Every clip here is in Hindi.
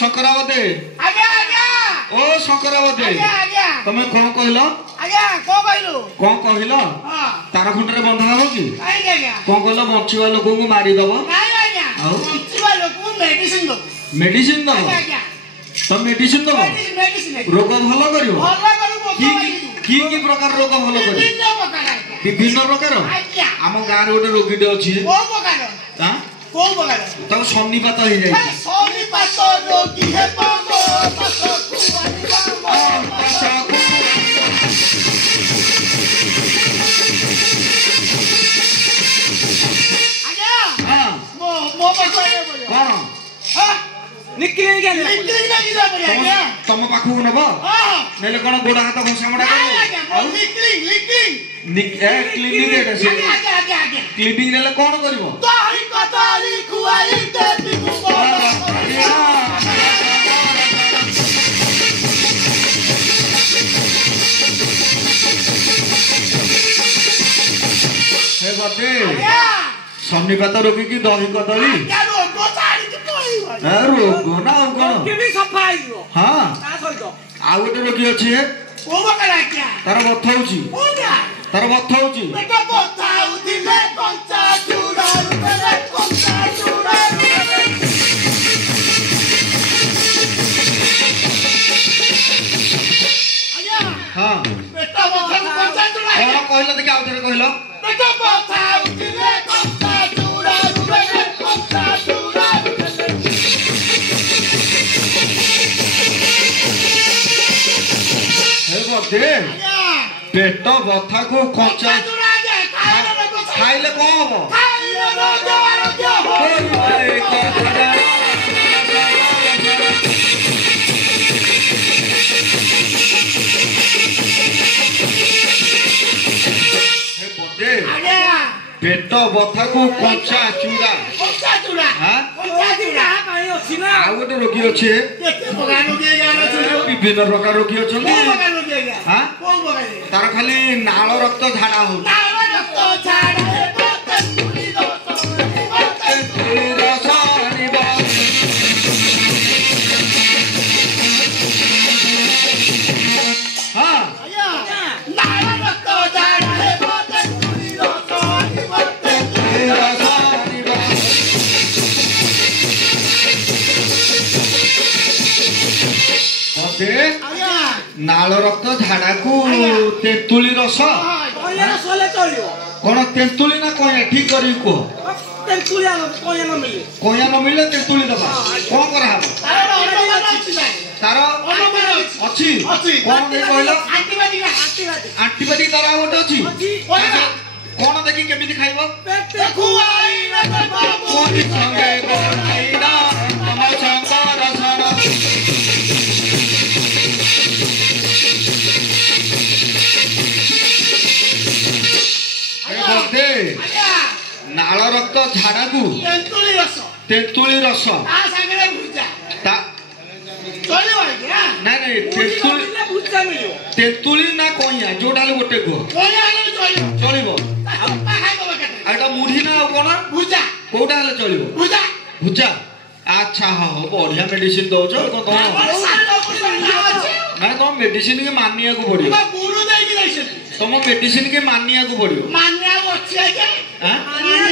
शंकरावते ओ शंकरावते तमे कौन कहलो कौन कहलो तार खुंडरे बंधा हो कि कौन कहलो बंचीवा लोक को मारी दबो मेडिसिन दबो तो मेडिसिन दबो रोग भलो करियो की प्रकार रोग भलो करियो विभिन्न प्रकार आम गाँव रे गोटे रोगीटे अच्छी तक सन्निपात हो जाए तुम पाखक नब ना कौन गोड़ हाथ घसा मड़ा क्लिनिक ने कौन कर सन्निपात रोगी की दही कदली रोग ना हाँ आ गोटे रोगी अच्छे तार बथ तार बथ हाँ कौन कहल देखिए आउ थे कहल पेट बथा को कंचा खाइले कौन पेट बथा को कंचा चूड़ा आ गोटे रोगी अच्छे विभिन्न प्रकार रोगी अच्छा तार खाली नाल रक्त झाड़ा हो नाल रक्त झाड़ा को तेंतुली रस कौन तेंतुली ना कहिया ठीक करी को कहिया न मिले तेंतुली दबा कौन करा तार अच्छी कौन दे कहलो एंटीबायोटिक तार गोटे अच्छी कौन देखि केमिति खाइबो नाल रक्त झाड़ा को तेंतुली रस तेंतुली ना कहिया जोटा गोटे को चलो कोटा हेले चलिबो भुजा भुजा अच्छा हाँ बढ़िया मेडिसिन दौच ना तुम मेडिसिन के मानिया को पड़ो गुरु देकी दैछन तुम मेडिसिन के मानिया को पड़ो मानिया अछि आके मानिया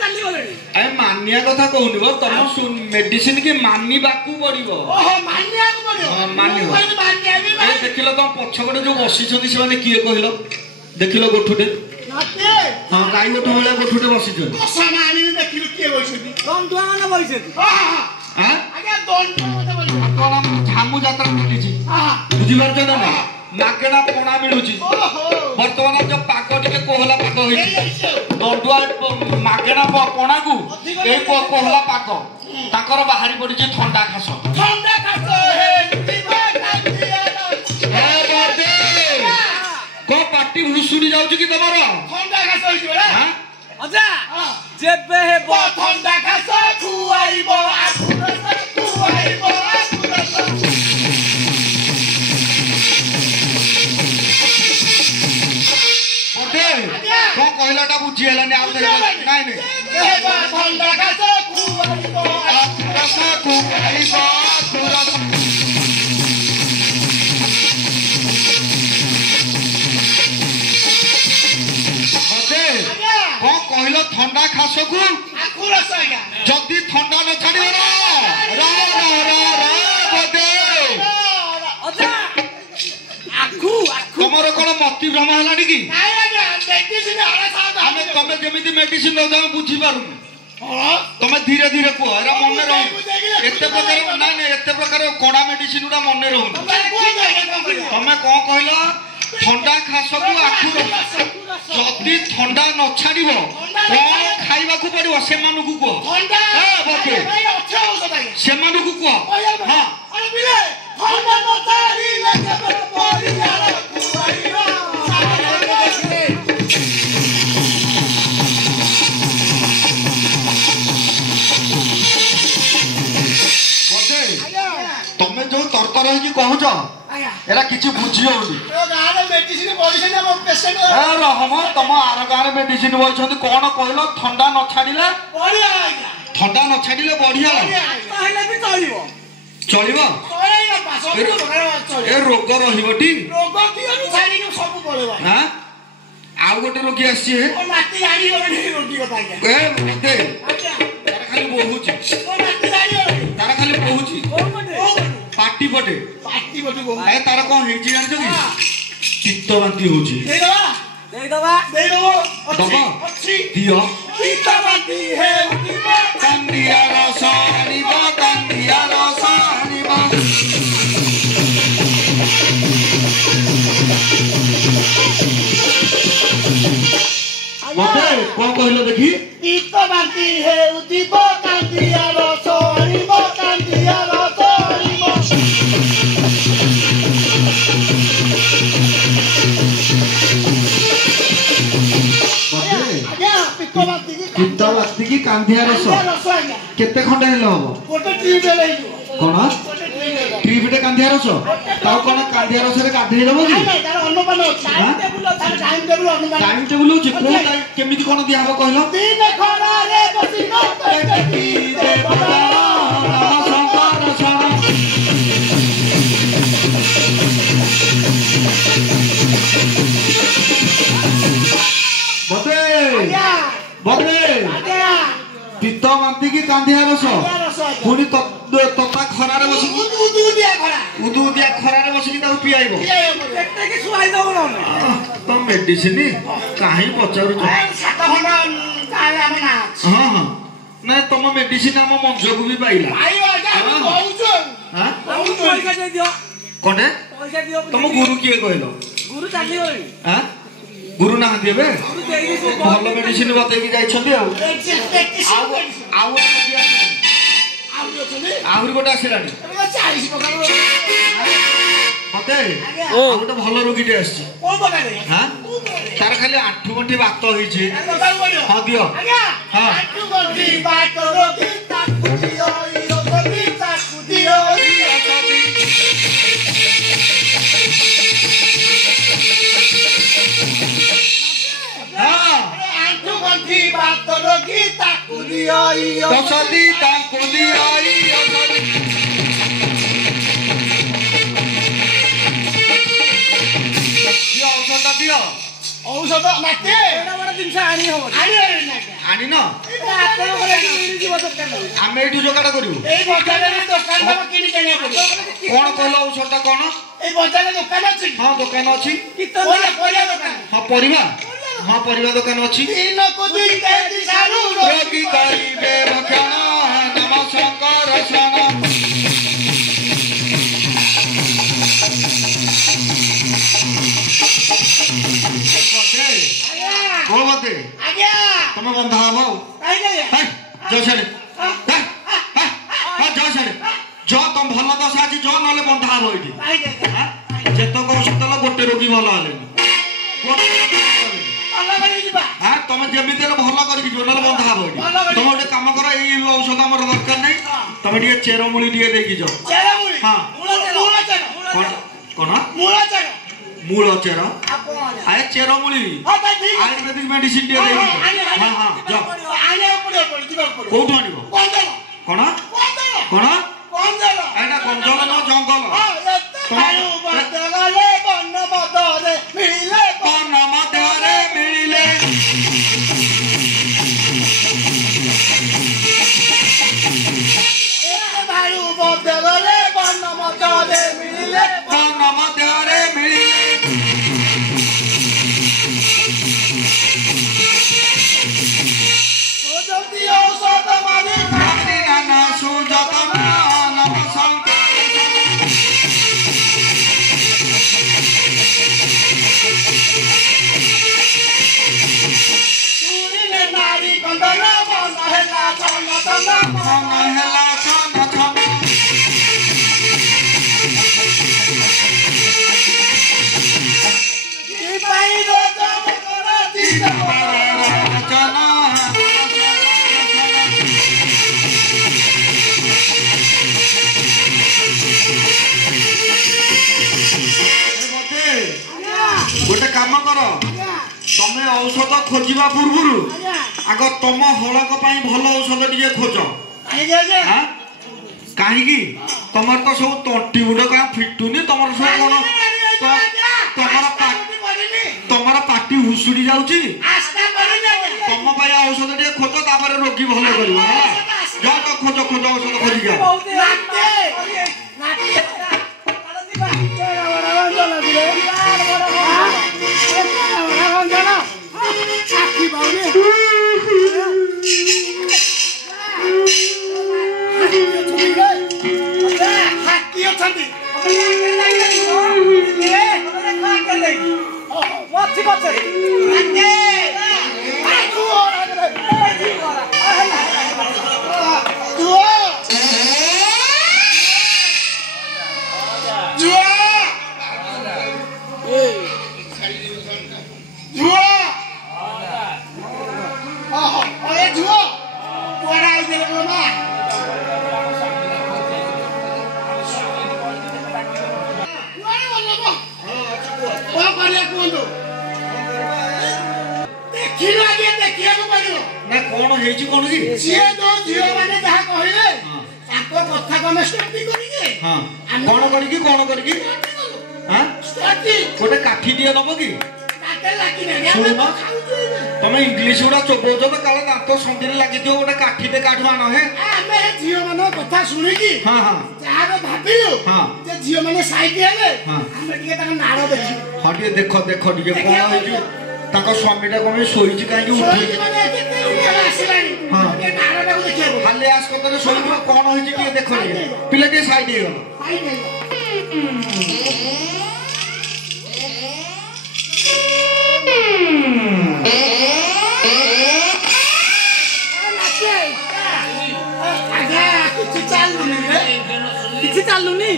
चली गले ए मानिया कथा कहूनी बो तुम मेडिसिन के मानी बाकू पड़ो ओहो मानिया को पड़ो हां मानिया मानिया भी ए देखिलो तुम पछगडे जो बसी छथि से माने किए कहिलो देखिलो गोठुटे नाते हां गाई गोठु वाला गोठुटे बसी छथि सामानी देखिलो किए बइछथि दंडुआ माने बइछथि हां हां आगे दंडुआ माने बइछथि कोन झामु यात्रा मिलिछि हां बुझि पारछ ना नाकेना पोणा मिलुछि वर्तमान जो पाक टिके कोहला पाक होई दंडुआ मागेना पोणा को ए कोहला पाक ताकर बाहरी पडिछि ठंडा खास हे बर्दे को पार्टी भुसुडी जाउछि कि तमरो ठंडा खास होइछ रे हां अजा जेबे हे ठंडा खास खुआइबो आखुरस खुआइबो आखुरस को कहलाटा बुझी हेलानी आउ नहीं नहीं ठंडा खास खुआइबो आखुरस खुआइबो आखुरस को कहलो ठंडा खास को आखुरस आज्ञा जदी ठंडा न छाड़ी रा बदे अजा आखु आखु तमरो कोन मति भ्रम हलानी की नाय आज्ञा मेडिसिन आला साथ हमें तमे जेमिति मेडिसिन दो हम बुझी पारु हां तमे धीरे धीरे को एरा मन में रहू एते प्रकार ना ना एते प्रकार कोडा मेडिसिन उडा मन में रहू तमे को कहलो ठंडा खास को आखु जदी ठंडा न छाड़िबो कोन खाइबा को पड़िबो से मानु को ठंडा ए बके अच्छा हो सदाई से मानु को हां अरे बिले ठंडा न छाड़िले के पड़ी यार खुआइबो तमे जो तरतर होई कहूछ एरा किछि बुझी होनी तो गारे मेडिसिन मेडिसिन हम पेशेंट ए रहम तम आर गारे मेडिसिन बोलछंती कोन कहलो ठंडा न छाड़िले बढ़िया आज्ञा ठंडा न छाड़िले बढ़िया ताहले भी चलिबो चलिबो चलेगा पास सब चलिबो ए रोग रहिबटी रोग कियो छाड़ी के सब पड़ेबा हां आउ गोटे रोगी आसी ओ माटी गाड़ी वाली रोगी बता गया ए दे अच्छा तार खाली बहुची ओ माटी गाड़ी तार खाली बहुची ओ बटे पार्टी बटे पार्टी बटे को ए तार कोन हेची जान कि चित्त बांती होची दे दबा दबा अच्छी दियो चित्त बांती है कंदिया रसानी बा कंदिया रसानी बा मते को कहलो देखी चित्त बांती है उदीप कंदिया रसानी बा कंदिया रसानी बा चित्त बांती की कांदिया रस केते खंडे हेलो हबो गोटे ट्रिप ले कोन ट्रिपटे कांदिया रस ताऊ कोन कांदिया रस रे गाधेई देबो कि नहीं तार अनुमान टाइम टेबल अनुमान टाइम टेबल होची को केमिति कोन दिया हबो कहलो दिन खरा रे बसिनो देखी दे बाबा राम शंकर शरण बते बते चित्त बांती की कांदिया रस पुनी तता खरारे बसी उदू दिया खरारे बसी ताऊ पियाइबो पेटे के सुआई दबो न तो मेडिसिन काहे पचारु छ सात घंटा ताले हम ना हां हां ना तुम मेडिसिन हम मंजो को भी पाइला भाई आजा कहूछु हां पैसा दे दियो कोने पैसा दियो तुम गुरु किए कहलो गुरु चाली होई हां गुरु ना देबे गुरु देई दे भल मेडिसिन बतै कि जाई छथि आ आहुरी गोटे आसिलानी 40 प्रकार मते गोटे भल रोगीटे आछि हां तार खाली आठु गंठी बात होइछे हां दियो हां आठु गंठी बात रोगी ताकु दियो रोगी ताकु दियो हां आठु गंठी बात रोगी ताकु ଔଷଧି ତାଙ୍କୁ ଦିଆଇ ଔଷଧି ଦିଅ ଔଷଧ ଦିଅ ଔଷଧ ନାକେ ଏଟା ବଡ଼ ଜିନିଷ ଆଣି ହବ ଆଣିନ ମିଳିଯିବ ଦୋକାନ ଆମେ ଏଇଠୁ ଯୋଗାଡ଼ କରିବୁ ଏଇ ବଜାରରେ ଦୋକାନ ଦବ କିଣି ଆଣିବାକୁ ପଡ଼ିବ କଣ କହିଲ ଔଷଧଟା କଣ ଏଇ ବଜାରରେ ଦୋକାନ ଅଛି ହଁ ଦୋକାନ ଅଛି ପରିବା ଦୋକାନ ହଁ ପରିବା ହଁ ପରିବା ଦୋକାନ ଅଛି ଦିନକୁ 2 କେଜି ସାରୁ ରୋଗୀ କରିବେ ଭକ୍ଷଣ ନମ ଶଙ୍କର ଶରଣ କୋଉ ମତେ ଆଜ୍ଞା ତମେ ବନ୍ଧା ହବ ଆଉ ଜୟ ସାଡେ ଜୟ ସାଡେ ଜୟ ତମ ଭଲ ଦଶା ଅଛି ଜୟ ନହେଲେ ବନ୍ଧା ହବ ଏଇଠି ଯେତକ ଔଷଧ ଗୋଟେ ରୋଗୀ ଭଲ ହେଲେନି ତମେ ଯେମିତି ହେଲେ ଭଲ କରିକି ଯିବ ନହେଲେ ବନ୍ଧା ହବ ଏଠି ତମେ ଗୋଟେ କାମ କର ଏଇ ଔଷଧ ଆମର ଦରକାର ନାହିଁ ତମେ ଟିକେ ଚେରମୂଳି ଟିକେ ଦେଇକି ଯାଅ ହଁ କଣ ମୂଳ ଚେର ଆରେ ଚେରମୂଳି ଆୟୁର୍ବେଦିକ ମେଡିସିନ ଟିକେ ଦେଇକି ହଁ ହଁ ଯାଅ କୋଉଠୁ ଆଣିବ କଣ କଣ ଏଇଟା ଗଞ୍ଜଳ ନୁହଁ ଜଙ୍ଗଲ ବନ ମଧ୍ୟରେ ମିଳିଲେ ଗୋଟେ କାମ କର ତମେ ଔଷଧ ଖୋଜିବା ପୂର୍ବରୁ ଆଗ ତମ ହଳକ ପାଇଁ ଭଲ ଔଷଧ ଟିକେ ଖୋଜ କାହିଁକି ତମର ତ ସବୁ ତଣ୍ଟି ମୁଣ୍ଡ କାଁ ଫିଟୁନି ତମର ସବୁ କଣ ତମର ପାଟି ହୁସୁଡି ଯାଉଛି ତମ ପାଇଁ ଔଷଧ ଟିକେ ଖୋଜ ତାପରେ ରୋଗୀ ଭଲ କରିବ ହେଲା ଯାଅ ତ ଖୋଜ ଔଷଧ ଖୋଜିକି कौन है कौन की सी जो झियो माने जहा कहिले ताको कथा कोने स्टडी करिके हां कौन करकी हां स्टडी गोटे काठी दिए नबो की ताके लागी ने तुम इंग्लिश उडा चोबोज तो काले दांत संदिरे लागि दियो गोटे काठी ते काठू आनो हे आमे झियो माने कथा सुनी की हां हां जहा भाबियो हां जे झियो माने साइड हेले आमे टिके ताका नारो देखि हां टिके देखो टिके कोन होई ताको स्वामीटा कोमे सोईची काहे उठी माने केते आसिलानी हां के नारोटा को देखियो खाली आस करते सोईबो कोन होई टिके देखो पिले टिके साइड हे गलो साइड हे किसी चालूनी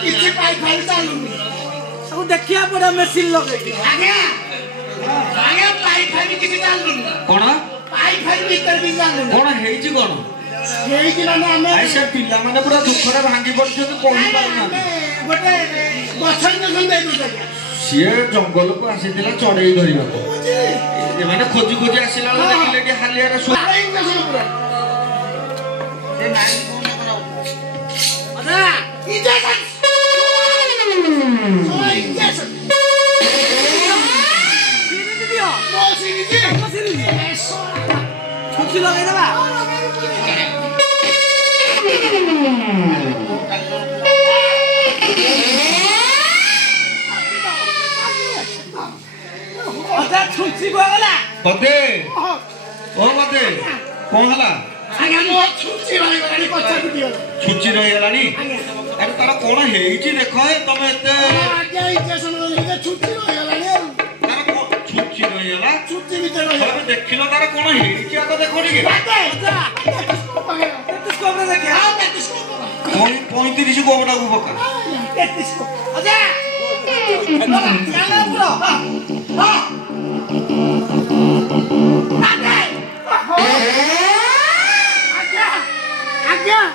किसी पाई फाइल चालूनी सब देखिया पड़ा मशीन लगे आगे आगे पाई फाइल किसी चालूनी कोन पाई फाइल भीतर भी चालूनी कोन हेइची कोन हेइची माने हमें ऐसे पिला माने पूरा दुखरे भांगी पड़छ तो कोही पारना गोटे गछन जसन दे दो सिए जंगल को आसीथिला चढ़ेई धरिबा ଏମାନେ ଖୋଜି ଖୋଜି ଆସିଲା ବେଳେ ଦେଖିଲେ ଟିକେ ହାଲିଆରେ ଶୋଇ ଇଞ୍ଜେକ୍ସନ ପୁରା ଏ ନାଇଁ କଣ କରାଉ ଅଜା ଇଞ୍ଜେକ୍ସନ ଇଞ୍ଜେକ୍ସନ ସିରିଞ୍ଜ ଦିଅ ମୋ ସିରିଞ୍ଜ ଛୁଞ୍ଚି ଲଗେଇଦେବା ଅଜା ଛୁଞ୍ଚି କୁଆଗଲା ବଦେ ଓ ବଦେ କଣ ହେଲା ଆଜ୍ଞା ମୋ ଛୁଞ୍ଚି ରହିଗଲାଣି କଚା ପିଟିଗଲା ଛୁଞ୍ଚି ରହିଗଲାଣି ଆଜ୍ଞା ଆରେ ତାର କଣ ହେଇଛି ଦେଖ ତମେ ଏତେ ଆଜ୍ଞା ଇଞ୍ଜେକ୍ସନ ଦେଲେ ଛୁଞ୍ଚି ରହିଗଲାଣି ଆଉ ତାର ଛୁଞ୍ଚି ରହିଗଲା ଛୁଞ୍ଚି ଭିତରେ ତମେ ରହିଗଲା ଦେଖିଲ ତାର କଣ ହେଇଛି ଆଗ ଦେଖ ଟିକେ ଅଜା ଟେଲିସ୍କୋପରେ ଦେଖିଆ 35 ଗୋବଟାକୁ ପକା ଅଜା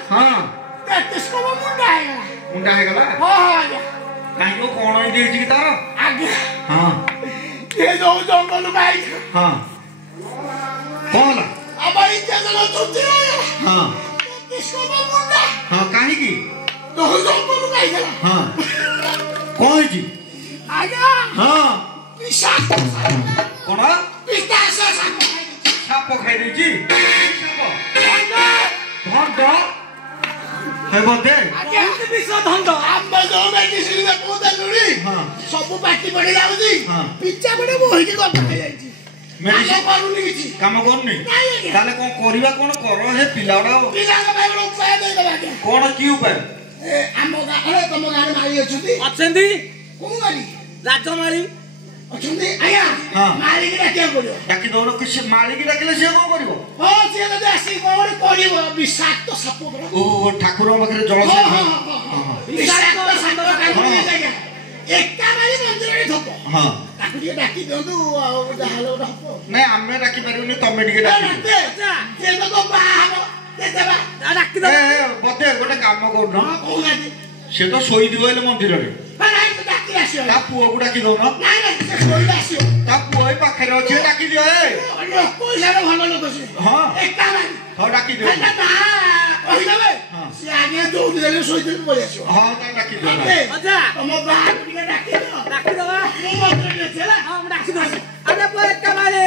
ହଁ ମୁଣ୍ଡା ହେଇଗଲା କାହିଁକି କଣ ହେଇଯାଇଛି କି ତାର ହଁ ଜଙ୍ଗଲ ଗାଈ ହଁ କଣ ହେଲା ଆମର ଇଞ୍ଜେକ୍ସନ ଛୁଞ୍ଚି ରହିଗଲା ହଁ ମୁଣ୍ଡା ହଁ କାହିଁକି ଜଙ୍ଗଲ ଗାଈ ହଁ କଣ ହେଇଛି ଆଜ୍ଞା ହଁ ବିଷାକ୍ତ କଣ ସାପ ଖାଇ ଦେଇଛି ଧଣ୍ଡ ହେ ବଦେ ସବୁ ପାଟି ପଡି ଯାଉଛି ହଁ। ପିଚା ପଡେ ବୋହିକି ଗଛ ଖାଇଯାଇଛି କରୁନି କିଛି କାମ କରୁନି ନାଇଁ ଆଜ୍ଞା। ତାହେଲେ କଣ କରିବା କଣ କର ହେ ପିଲା ଗୁଡା ପିଲାଙ୍କ ପାଇଁ ଗୋଟେ ଉପାୟ ଦେଇଦେବା ଆଜ୍ଞା କଣ କି ଉପାୟ ଆମ ଗାଁରେ ତମ ଗାଁରେ ମାଳି ଅଛନ୍ତି ଅଛନ୍ତି କୋଉ ମାଳି ରାଜମାଳି ଅଛନ୍ତି ଆଜ୍ଞା ହଁ। ମାଳିକି ଡାକିବାକୁ ପଡିବ ଡାକି ଦଉନ କିଛି ମାଳିକି ଡାକିଲେ ସିଏ କଣ କରିବ ହଁ ସିଏ ଯଦି ଆସିକି କଣ ଗୋଟେ କରିବ ବିଷାକ୍ତ ସାପ ପରା ଓ ଠାକୁରଙ୍କ ପାଖରେ ଜଳ ହଁ ହଁ ହଁ ବିଷାକ୍ତ ସାପ କାମୁଡି ଆଜ୍ଞା ଏକା ମାଳି ମନ୍ଦିରରେ ଥବ ହଁ ତାକୁ ଟିକେ ଡାକି ଦିଅନ୍ତୁ ଆଉ ଯାହାହେଲେ ଗୋଟେ ହବ ନାଇଁ ଆମେ ଡାକି ପାରିବୁନି ତମେ ଟିକେ ଡାକି ସେ ତ ବାହା ହବ ଦେବା ଡାକିଦବା ବଦେ ଗୋଟେ କାମ କରୁନ କହୁନାହାନ୍ତି ସେ ତ ଶୋଇଥିବ ହେଲେ ମନ୍ଦିରରେ ନାଇଁ ସେ ଡାକି ଆସିବ ତା ପୁଅକୁ ଡାକି ଦଉନ ନାଇଁ ନାଇଁ ସେ ଶୋଇଲେ ଆସିବ ତା ପୁଅ ଏଇ ପାଖରେ ଅଛି ଡାକି ଦିଅ ପଇସାର ଭଲ ଲୋକ ସେ ହଁ ଏକା ମାଳି ହଁ ଡାକି ଦିଅ କହିଦେବେ ହଁ। ସେ ଆଜ୍ଞା ଯୋଉଠି ଦେଲେ ଶୋଇଥିଲେ ପଳେଇ ଆସିବ ହଁ ତାକୁ ଡାକି ଦିଅ ଅଜା ତମ ବାହାକୁ ଟିକେ ଡାକିଦିଅ ଡାକିଦବା ମୁଁ ମନ୍ଦିରରେ ଅଛି ହେଲା ହଁ ମୁଁ ଡାକିଦଉଛି ଆରେ ପୁଅ ଏକା ମାଳେ